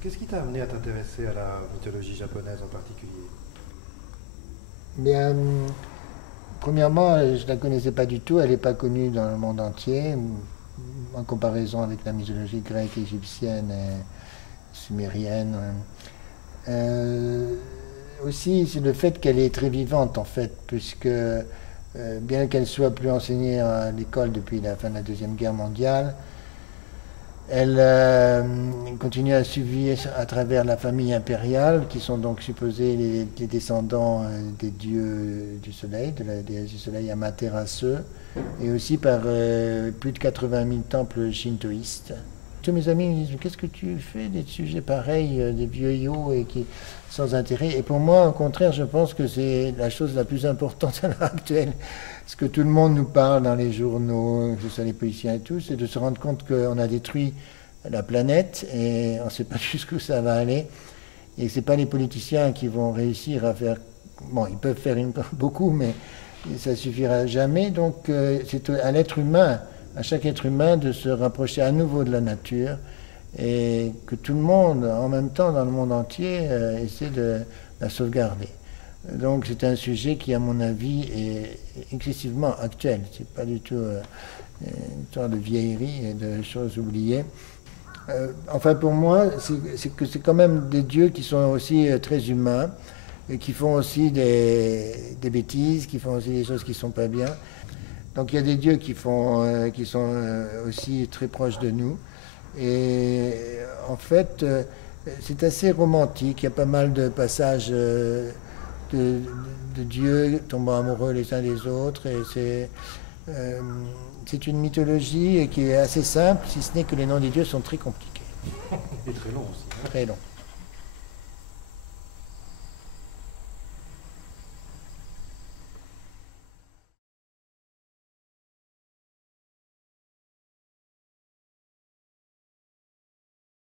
Qu'est-ce qui t'a amené à t'intéresser à la mythologie japonaise en particulier? Bien, premièrement, je ne la connaissais pas du tout, elle n'est pas connue dans le monde entier, en comparaison avec la mythologie grecque, égyptienne et sumérienne. Euh, Aussi, c'est le fait qu'elle est très vivante en fait, puisque bien qu'elle soit plus enseignée à l'école depuis la fin de la Deuxième Guerre mondiale, elle continue à suivre à travers la famille impériale, qui sont donc supposés les descendants des dieux du soleil, de la déesse du soleil Amaterasu, et aussi par plus de 80 000 temples shintoïstes. Tous mes amis me disent, qu'est-ce que tu fais des sujets pareils, des vieillots et qui sans intérêt. Et pour moi, au contraire, je pense que c'est la chose la plus importante à l'heure actuelle. Ce que tout le monde nous parle dans les journaux, que ce soit les policiers et tout, c'est de se rendre compte qu'on a détruit la planète et on ne sait pas jusqu'où ça va aller. Et ce n'est pas les politiciens qui vont réussir à faire... Bon, ils peuvent faire beaucoup, mais ça ne suffira jamais. Donc c'est à l'être humain, à chaque être humain, de se rapprocher à nouveau de la nature et que tout le monde, en même temps, dans le monde entier, essaie de la sauvegarder. Donc c'est un sujet qui, à mon avis, est excessivement actuel. C'est pas du tout une histoire de vieillerie et de choses oubliées. Enfin, pour moi, c'est que c'est quand même des dieux qui sont aussi très humains et qui font aussi des bêtises, qui font aussi des choses qui sont pas bien. Donc il y a des dieux qui sont aussi très proches de nous. Et en fait, c'est assez romantique. Il y a pas mal de passages de, de dieux tombant amoureux les uns des autres. Et euh, c'est une mythologie qui est assez simple, si ce n'est que les noms des dieux sont très compliqués. Et très long aussi, hein. Très longs.